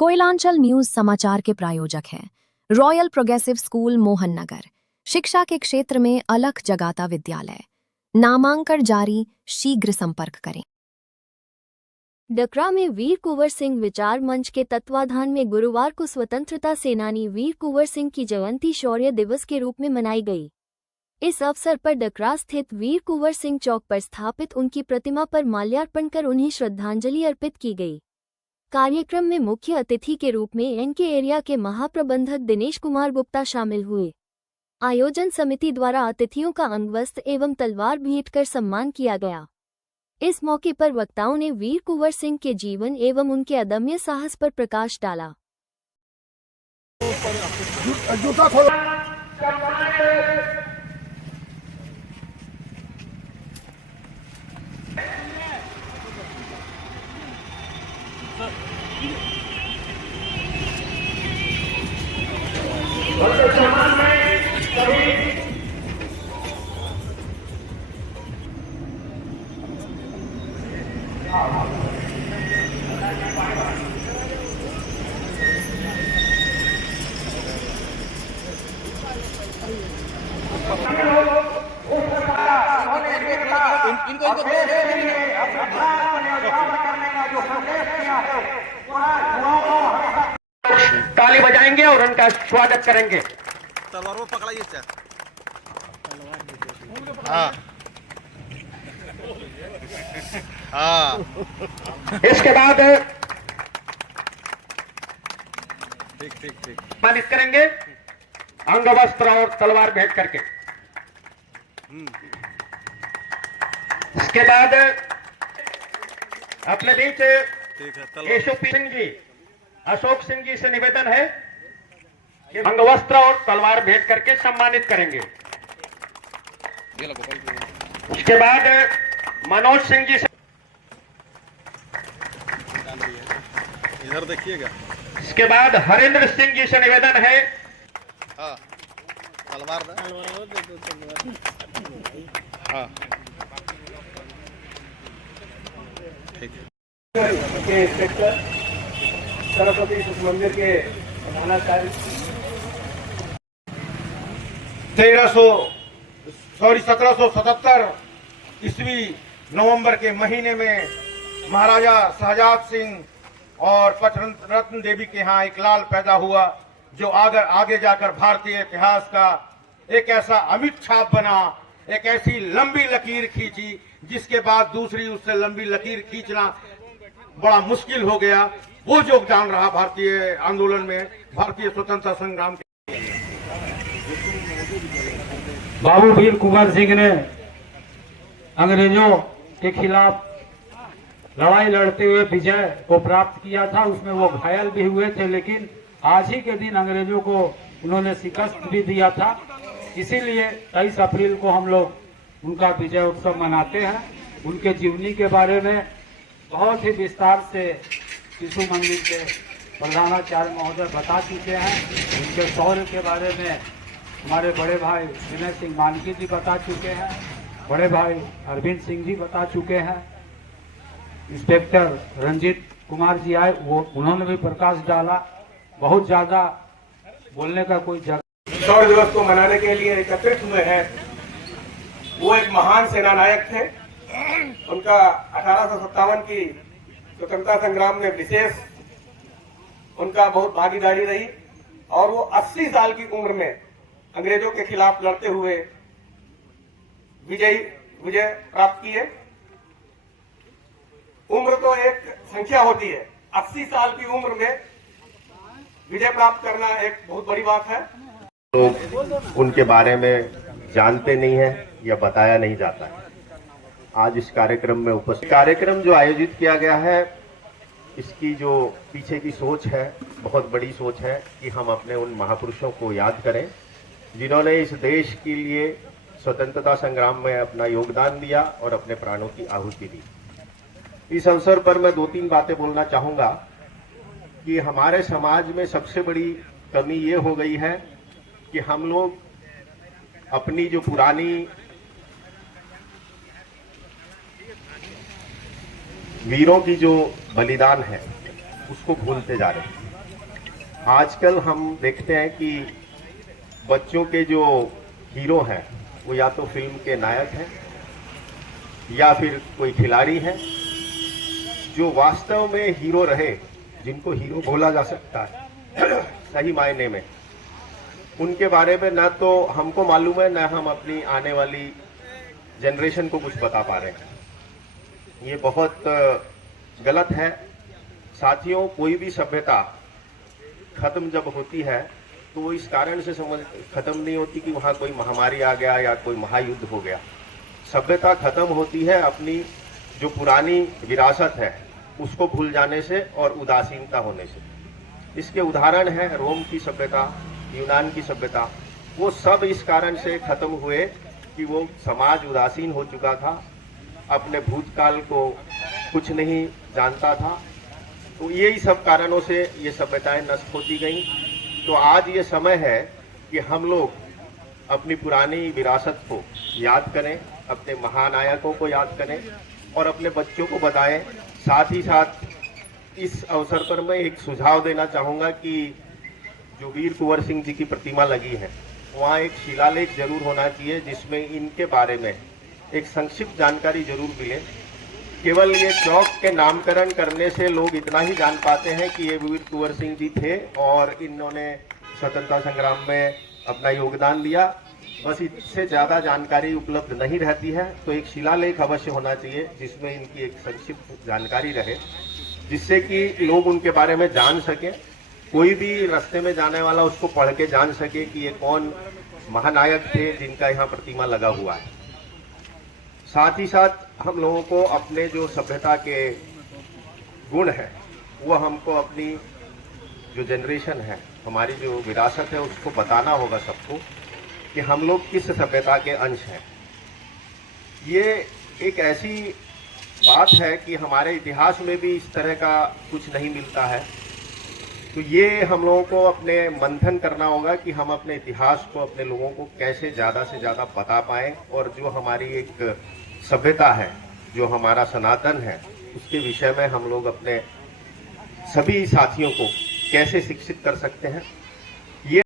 Koylanchal news समाचार के प्रायोजक हैं royal progressive school Mohan Nagar. शिक्षा के क्षेत्र में अलख जगाता विद्यालय। नामांकन जारी, शीघ्र संपर्क करें। डकरा में वीर कुंवर सिंह विचार मंच के तत्वाधान में गुरुवार को स्वतंत्रता सेनानी वीर कुंवर सिंह की जयंती शौर्य दिवस के रूप में मनाई गई। इस अवसर पर डकरा स्थित वीर कुंवर सिंह चौक पर स्थापित उनकी प्रतिमा पर माल्यार्पण कर उन्हें श्रद्धांजलि अर्पित की गई। कार्यक्रम में मुख्य अतिथि के रूप में एनके एरिया के महाप्रबंधक दिनेश कुमार गुप्ता शामिल हुए। आयोजन समिति द्वारा अतिथियों का अंगवस्त्र एवं तलवार भेंट कर सम्मान किया गया। इस मौके पर वक्ताओं ने वीर कुंवर सिंह के जीवन एवं उनके अदम्य साहस पर प्रकाश डाला। ताली बजाएंगे और उनका स्वागत करेंगे। तलवार वो पकड़ाइए सर। इसके बाद ठीक सम्मानित करेंगे अंगवस्त्र और तलवार भेंट करके। इसके बाद अपने बीच केशव सिंह जी, अशोक सिंह जी से निवेदन है कि अंगवस्त्र और तलवार भेंट करके सम्मानित करेंगे। उसके बाद मनोज सिंह जी से, इधर देखिएगा। इसके बाद हरेंद्र सिंह जी से निवेदन है। तलवार ठीक के इंस्पेक्टर सरस्वती शिशु मंदिर के प्रधानाचार्य 1777 ईस्वी नवंबर के महीने में महाराजा शहजाद सिंह और पचरत्न देवी के यहाँ एक लाल पैदा हुआ, जो आगे जाकर भारतीय इतिहास का एक ऐसा अमिट छाप बना, एक ऐसी लंबी लकीर खींची जिसके बाद दूसरी उससे लंबी लकीर खींचना बड़ा मुश्किल हो गया। वो योगदान रहा भारतीय आंदोलन में, भारतीय स्वतंत्रता संग्राम के। बाबू वीर कुंवर सिंह ने अंग्रेजों के खिलाफ लड़ाई लड़ते हुए विजय को प्राप्त किया था। उसमें वो घायल भी हुए थे, लेकिन आज ही के दिन अंग्रेजों को उन्होंने शिकस्त भी दिया था। इसीलिए 23 अप्रैल को हम लोग उनका विजय उत्सव मनाते हैं। उनके जीवनी के बारे में बहुत ही विस्तार से शिशु मंदिर के प्रधानाचार्य महोदय बता चुके हैं। उनके शौर्य के बारे में हमारे बड़े भाई विनय सिंह मानकी जी बता चुके हैं, बड़े भाई अरविंद सिंह जी बता चुके हैं, इंस्पेक्टर रंजीत कुमार जी आए, वो उन्होंने भी प्रकाश डाला। बहुत ज्यादा बोलने का कोई जगह। शौर्य दिवस को मनाने के लिए एकत्रित हुए हैं। वो एक महान सेनानायक थे। उनका 1857 की स्वतंत्रता संग्राम में विशेष उनका बहुत भागीदारी रही और वो 80 साल की उम्र में अंग्रेजों के खिलाफ लड़ते हुए विजय प्राप्त किए। उम्र तो एक संख्या होती है, 80 साल की उम्र में विजय प्राप्त करना एक बहुत बड़ी बात है। लोग उनके बारे में जानते नहीं है या बताया नहीं जाता है। आज इस कार्यक्रम में उपस्थित कार्यक्रम जो आयोजित किया गया है, इसकी जो पीछे की सोच है, बहुत बड़ी सोच है कि हम अपने उन महापुरुषों को याद करें जिन्होंने इस देश के लिए स्वतंत्रता संग्राम में अपना योगदान दिया और अपने प्राणों की आहुति दी। इस अवसर पर मैं 2-3 बातें बोलना चाहूंगा कि हमारे समाज में सबसे बड़ी कमी ये हो गई है कि हम लोग अपनी जो पुरानी वीरों की जो बलिदान है उसको भूलते जा रहे हैं। आजकल हम देखते हैं कि बच्चों के जो हीरो हैं वो या तो फिल्म के नायक हैं या फिर कोई खिलाड़ी है जो वास्तव में हीरो रहे, जिनको हीरो बोला जा सकता है सही मायने में, उनके बारे में ना तो हमको मालूम है ना हम अपनी आने वाली जनरेशन को कुछ बता पा रहे हैं। ये बहुत गलत है साथियों। कोई भी सभ्यता खत्म जब होती है तो वो इस कारण से खत्म नहीं होती कि वहाँ कोई महामारी आ गया या कोई महायुद्ध हो गया। सभ्यता खत्म होती है अपनी जो पुरानी विरासत है उसको भूल जाने से और उदासीनता होने से। इसके उदाहरण है रोम की सभ्यता, यूनान की सभ्यता। वो सब इस कारण से खत्म हुए कि वो समाज उदासीन हो चुका था, अपने भूतकाल को कुछ नहीं जानता था। तो यही सब कारणों से ये सभ्यताएं नष्ट होती गईं। तो आज ये समय है कि हम लोग अपनी पुरानी विरासत को याद करें, अपने महानायकों को याद करें और अपने बच्चों को बताएं। साथ ही साथ इस अवसर पर मैं एक सुझाव देना चाहूँगा कि जो वीर कुंवर सिंह जी की प्रतिमा लगी है वहाँ एक शिलालेख जरूर होना चाहिए जिसमें इनके बारे में एक संक्षिप्त जानकारी जरूर मिले। केवल ये चौक के नामकरण करने से लोग इतना ही जान पाते हैं कि ये वीर कुंवर सिंह जी थे और इन्होंने स्वतंत्रता संग्राम में अपना योगदान दिया, बस इससे ज़्यादा जानकारी उपलब्ध नहीं रहती है। तो एक शिलालेख अवश्य होना चाहिए जिसमें इनकी एक संक्षिप्त जानकारी रहे, जिससे कि लोग उनके बारे में जान सकें। कोई भी रास्ते में जाने वाला उसको पढ़ के जान सके कि ये कौन महानायक थे जिनका यहाँ प्रतिमा लगा हुआ है। साथ ही साथ हम लोगों को अपने जो सभ्यता के गुण हैं वो हमको अपनी जो जनरेशन है, हमारी जो विरासत है उसको बताना होगा सबको कि हम लोग किस सभ्यता के अंश हैं। ये एक ऐसी बात है कि हमारे इतिहास में भी इस तरह का कुछ नहीं मिलता है। तो ये हम लोगों को अपने मंथन करना होगा कि हम अपने इतिहास को अपने लोगों को कैसे ज़्यादा से ज़्यादा बता पाएँ और जो हमारी एक सभ्यता है, जो हमारा सनातन है, उसके विषय में हम लोग अपने सभी साथियों को कैसे शिक्षित कर सकते हैं।